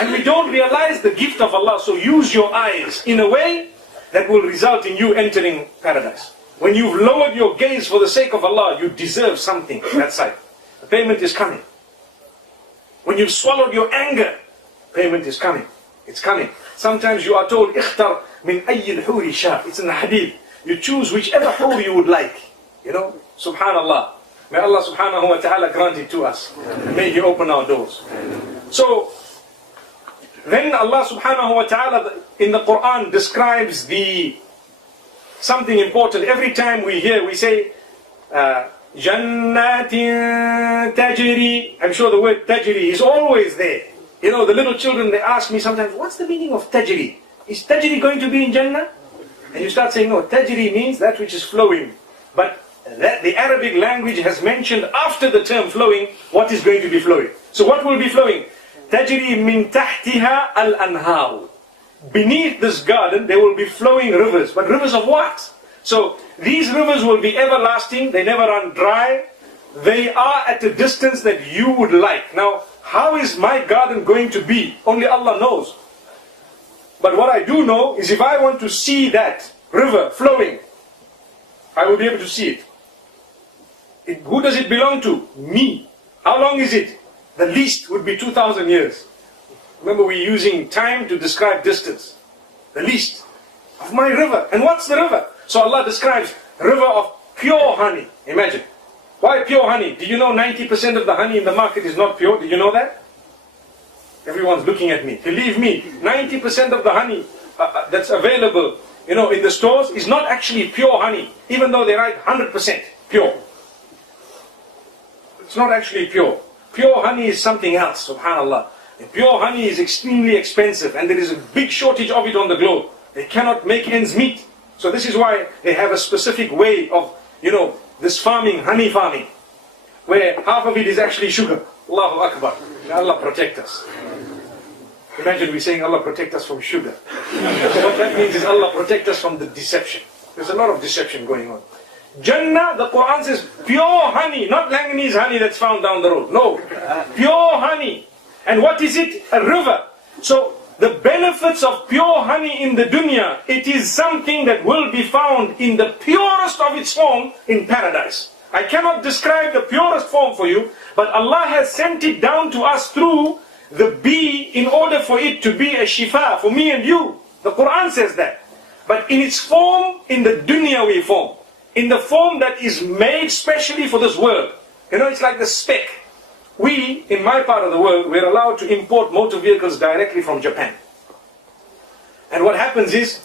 And we don't realize the gift of Allah. So use your eyes in a way that will result in you entering paradise. When you've lowered your gaze for the sake of Allah, you deserve something that side. The payment is coming. When you've swallowed your anger, payment is coming. It's coming. Sometimes you are told, اختر من أي الحور شاء. It's in the hadith. You choose whichever hur you would like. You know, subhanallah. May Allah subhanahu wa ta'ala grant it to us. May He open our doors. So, then Allah subhanahu wa ta'ala in the Quran describes something important. Every time we hear, we say, Jannatin tajri. I'm sure the word tajri is always there. You know, the little children, they ask me sometimes, what's the meaning of tajri? Is tajri going to be in Jannah? And you start saying, no, tajri means that which is flowing. But the Arabic language has mentioned after the term flowing, what is going to be flowing. So what will be flowing? Tajri min tahtiha al-anhar. Beneath this garden, there will be flowing rivers. But rivers of what? So these rivers will be everlasting. They never run dry. They are at a distance that you would like. Now, how is my garden going to be? Only Allah knows. But what I do know is if I want to see that river flowing, I will be able to see it. Who does it belong to? Me. How long is it? The least would be 2,000 years. Remember, we're using time to describe distance. The least of my river. And what's the river? So Allah describes river of pure honey. Imagine. Why pure honey? Do you know 90% of the honey in the market is not pure? Did you know that? Everyone's looking at me. Believe me, 90% of the honey that's available, you know, in the stores is not actually pure honey. Even though they write 100% pure. It's not actually pure. Pure honey is something else, subhanallah. And pure honey is extremely expensive and there is a big shortage of it on the globe. They cannot make ends meet. So this is why they have a specific way of, you know, this farming, honey farming, where half of it is actually sugar. Allahu Akbar. May Allah protect us. Imagine we saying Allah protect us from sugar. So what that means is Allah protect us from the deception. There's a lot of deception going on. Jannah, the Quran says, pure honey, not Langanese honey that's found down the road. No, pure honey. And what is it? A river. So the benefits of pure honey in the dunya, it is something that will be found in the purest of its form in paradise. I cannot describe the purest form for you, but Allah has sent it down to us through the bee in order for it to be a shifa for me and you. The Quran says that. But in its form, in the dunyawi form, in the form that is made specially for this world. You know, it's like the speck. We, in my part of the world, we're allowed to import motor vehicles directly from Japan. And what happens is,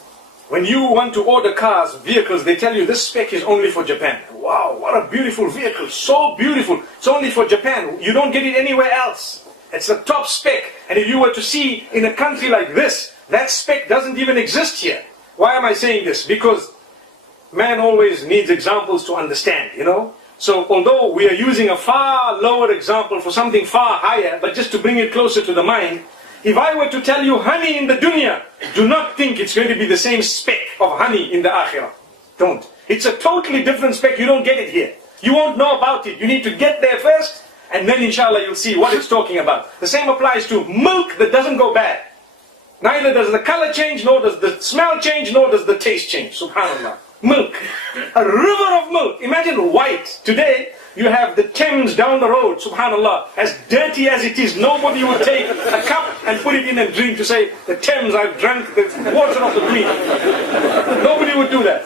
when you want to order cars, vehicles, they tell you this spec is only for Japan. Wow, what a beautiful vehicle, so beautiful. It's only for Japan. You don't get it anywhere else. It's the top spec. And if you were to see in a country like this, that spec doesn't even exist here. Why am I saying this? Because man always needs examples to understand, you know. So although we are using a far lower example for something far higher, but just to bring it closer to the mind, if I were to tell you honey in the dunya, do not think it's going to be the same spec of honey in the akhirah. Don't. It's a totally different spec. You don't get it here. You won't know about it. You need to get there first, and then inshallah you'll see what it's talking about. The same applies to milk that doesn't go bad. Neither does the color change, nor does the smell change, nor does the taste change. Subhanallah. Milk. A river of milk. Imagine white. Today, you have the Thames down the road, subhanallah. As dirty as it is, nobody would take a cup and put it in and drink to say, the Thames, I've drank the water of the Queen. Nobody would do that.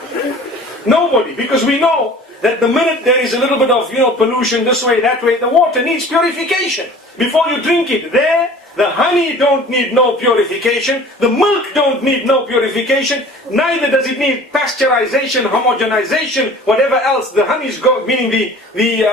Nobody. Because we know that the minute there is a little bit of, you know, pollution this way, that way, the water needs purification. Before you drink it, the honey don't need no purification. The milk don't need no purification. Neither does it need pasteurization, homogenization, whatever else the honeys go, meaning the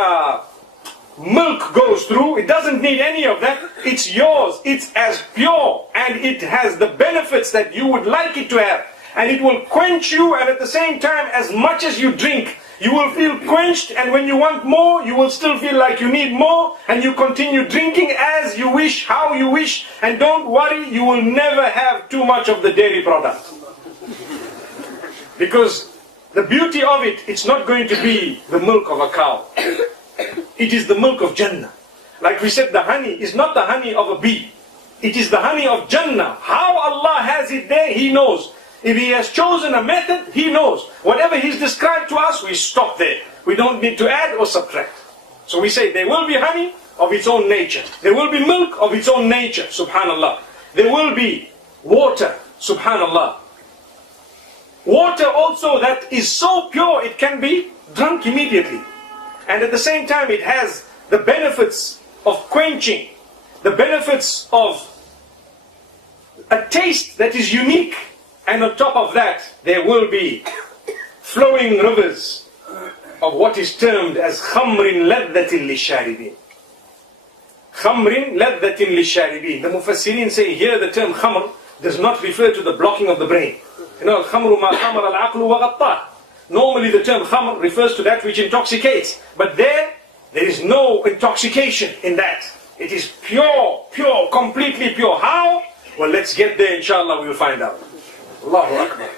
milk goes through. It doesn't need any of that. It's yours. It's as pure, and it has the benefits that you would like it to have. And it will quench you, and at the same time, as much as you drink, you will feel quenched, and when you want more, you will still feel like you need more, and you continue drinking as you wish, how you wish, and don't worry, you will never have too much of the dairy product. Because the beauty of it, it's not going to be the milk of a cow. It is the milk of Jannah. Like we said, the honey is not the honey of a bee. It is the honey of Jannah. How Allah has it there, He knows. If He has chosen a method, He knows. Whatever He's described to us, we stop there. We don't need to add or subtract. So we say there will be honey of its own nature. There will be milk of its own nature, subhanallah. There will be water, subhanallah. Water also that is so pure it can be drunk immediately. And at the same time it has the benefits of quenching, the benefits of a taste that is unique. And on top of that, there will be flowing rivers of what is termed as khamrin ladhatin lisharibin. Khamrin ladhatin lisharibin. The Mufassirin say here the term khamr does not refer to the blocking of the brain. You know, khamru ma khamar al-aqlu wa ghattah. Normally the term khamr refers to that which intoxicates. But there is no intoxication in that. It is pure, completely pure. How? Well, let's get there, inshallah, we will find out. Allahu Akbar.